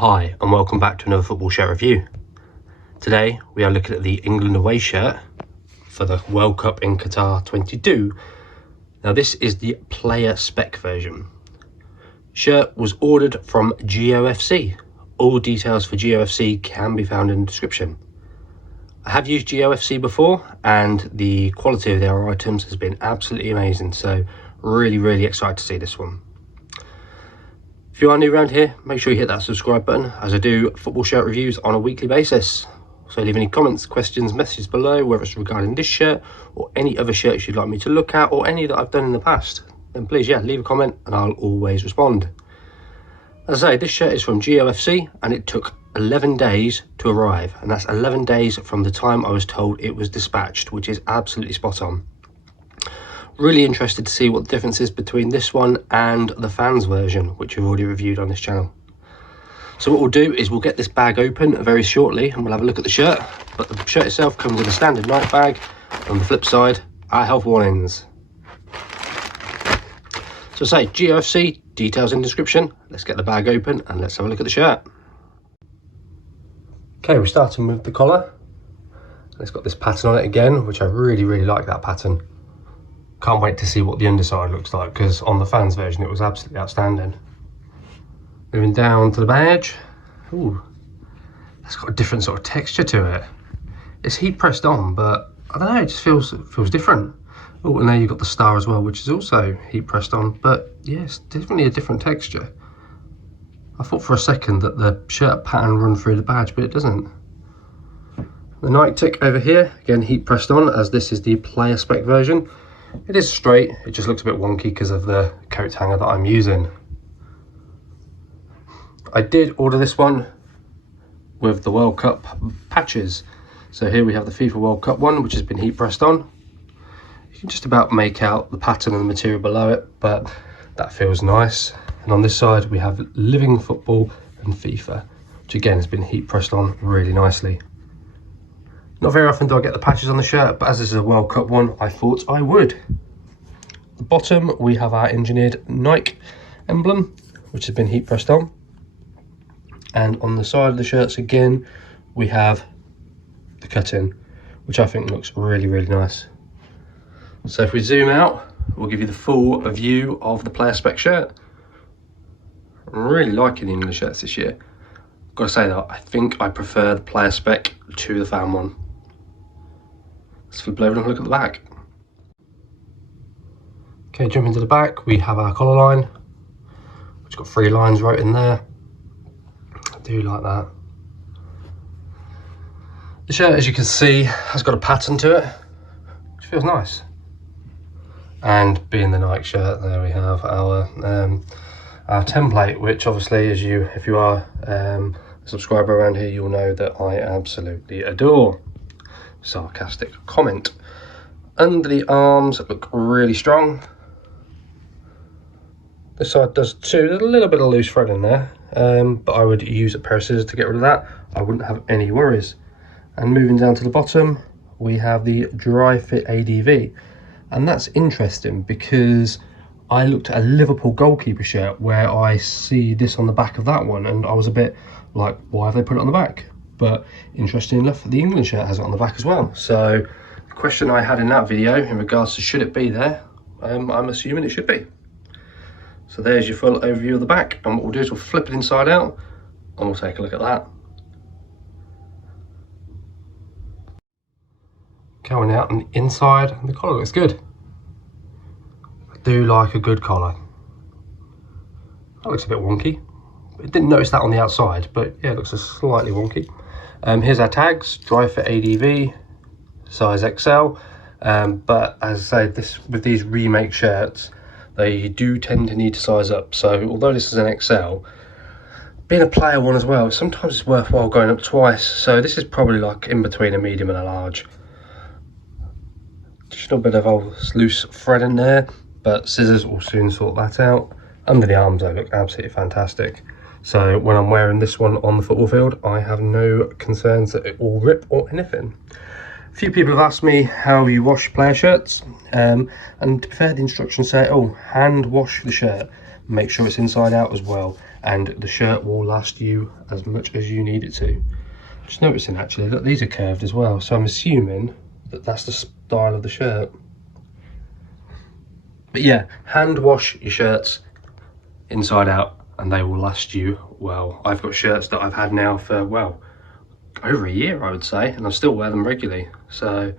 Hi and welcome back to another football shirt review. Today we are looking at the England away shirt for the World Cup in Qatar 22. Now this is the player spec version. Shirt was ordered from JeoFC. All details for JeoFC can be found in the description. I have used JeoFC before and the quality of their items has been absolutely amazing, so really excited to see this one. If you are new around here, make sure you hit that subscribe button, as I do football shirt reviews on a weekly basis. So leave any comments, questions, messages below, whether it's regarding this shirt or any other shirts you'd like me to look at or any that I've done in the past. Then please, leave a comment and I'll always respond. As I say, this shirt is from JeoFC and it took 11 days to arrive. And that's 11 days from the time I was told it was dispatched, which is absolutely spot on. Really interested to see what the difference is between this one and the fans version, which we've already reviewed on this channel. So what we'll do is we'll get this bag open very shortly and we'll have a look at the shirt. But the shirt itself comes in a standard night bag. On the flip side, our health warnings. So say JeoFC, details in description. Let's get the bag open and let's have a look at the shirt. Okay, we're starting with the collar. It's got this pattern on it again, which I really like that pattern. Can't wait to see what the underside looks like, because on the fans version it was absolutely outstanding. Moving down to the badge. Ooh, that's got a different sort of texture to it. It's heat pressed on, but I don't know, it just feels different. Oh, and there you've got the star as well, which is also heat pressed on, but yeah, it's definitely a different texture. I thought for a second that the shirt pattern run through the badge, but it doesn't. The Nike tick over here, again heat pressed on, as this is the player spec version. It is straight, it just looks a bit wonky because of the coat hanger that I'm using. I did order this one with the World Cup patches. So here we have the FIFA World Cup one, which has been heat pressed on. You can just about make out the pattern and the material below it, but that feels nice. And on this side we have Living Football and FIFA, which again has been heat pressed on really nicely. Not very often do I get the patches on the shirt, but as this is a World Cup one, I thought I would. At the bottom, we have our engineered Nike emblem, which has been heat pressed on. And on the side of the shirts again, we have the cut-in, which I think looks really nice. So if we zoom out, we'll give you the full view of the player spec shirt. I'm really liking the English shirts this year. I've got to say that I think I prefer the player spec to the fan one. Let's flip over and have a look at the back. Okay, jumping to the back, we have our collar line, which got 3 lines right in there. I do like that. The shirt, as you can see, has got a pattern to it, which feels nice. And being the Nike shirt, there we have our template, which obviously, if you are a subscriber around here, you'll know that I absolutely adore. Sarcastic comment. Under the arms look really strong. This side does too. There's a little bit of loose thread in there, but I would use a pair of scissors to get rid of that. I wouldn't have any worries. And moving down to the bottom, we have the dry fit ADV, and that's interesting because I looked at a Liverpool goalkeeper shirt where I see this on the back of that one, and I was a bit like, why have they put it on the back? But interesting enough, the England shirt has it on the back as well. So the question I had in that video in regards to should it be there, I'm assuming it should be. So there's your full overview of the back, and what we'll do is we'll flip it inside out and we'll take a look at that. Going out on the inside, the collar looks good. I do like a good collar. That looks a bit wonky. I didn't notice that on the outside, but yeah, it looks slightly wonky. Here's our tags: dry fit ADV, size XL. But as I say, with these remake shirts, they do tend to need to size up. So although this is an XL, being a player one as well, sometimes it's worthwhile going up twice. So this is probably like in between a medium and a large. Just a bit of old loose thread in there, but scissors will soon sort that out. Under the arms, they look absolutely fantastic. So when I'm wearing this one on the football field, I have no concerns that it will rip or anything. A few people have asked me how you wash player shirts, and to be fair, the instructions say, oh, hand wash the shirt. make sure it's inside out as well, and the shirt will last you as much as you need it to. Just noticing actually, look, these are curved as well, so I'm assuming that that's the style of the shirt. But yeah, hand wash your shirts inside out and they will last you well. I've got shirts that I've had now for, well, over a year I would say, and I still wear them regularly. So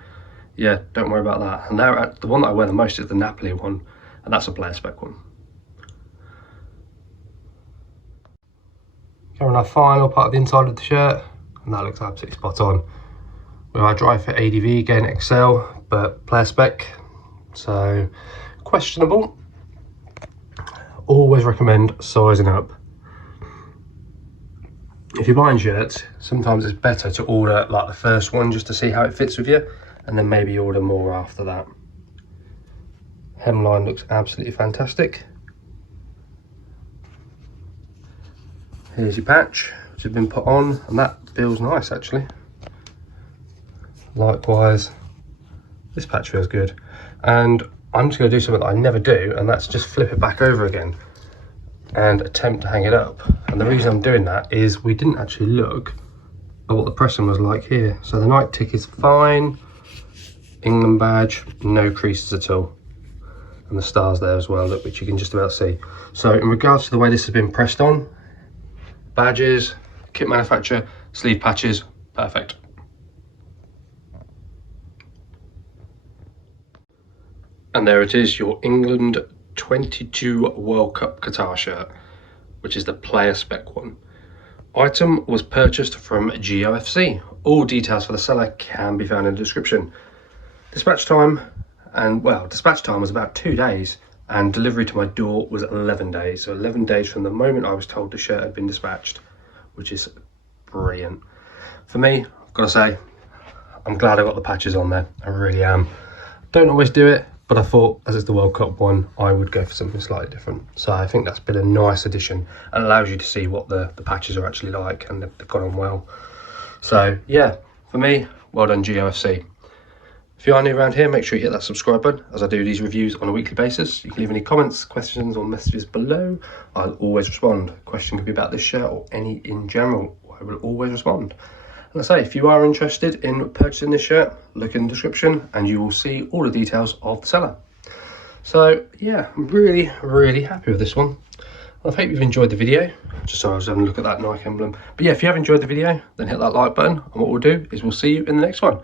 yeah, don't worry about that. And now the one that I wear the most is the Napoli one, and that's a player spec one. Go on our final part of the inside of the shirt, and that looks absolutely spot on. We are dry fit ADV again, XL, but player spec, so questionable. Always recommend sizing up. If you're buying shirts, sometimes it's better to order like the first one just to see how it fits with you, and then maybe order more after that. Hemline looks absolutely fantastic. Here's your patch, which has been put on, and that feels nice actually. Likewise, this patch feels good. And I'm just going to do something that I never do, and that's just flip it back over again and attempt to hang it up. And the reason I'm doing that is we didn't actually look at what the pressing was like here. So the night tick is fine, England badge, no creases at all, and the stars there as well, look, which you can just about see. So in regards to the way this has been pressed on, badges, kit manufacturer, sleeve patches, perfect. And there it is, your England 22 World Cup Qatar shirt, which is the player spec one. Item was purchased from JeoFC. All details for the seller can be found in the description. Dispatch time was about 2 days, and delivery to my door was 11 days. So 11 days from the moment I was told the shirt had been dispatched, which is brilliant. For me, I've got to say, I'm glad I got the patches on there. I really am. Don't always do it, but I thought, as it's the World Cup one, I would go for something slightly different. So I think that's been a nice addition, and allows you to see what the patches are actually like, and they've gone on well. So yeah, for me, well done GOFC. If you are new around here, make sure you hit that subscribe button, as I do these reviews on a weekly basis. You can leave any comments, questions or messages below. I'll always respond. Question could be about this shirt or any in general. I will always respond. And I say, if you are interested in purchasing this shirt, look in the description and you will see all the details of the seller. So yeah, I'm really, really happy with this one. I hope you've enjoyed the video. Just so I was having a look at that Nike emblem. But yeah, if you have enjoyed the video, then hit that like button. And what we'll do is we'll see you in the next one.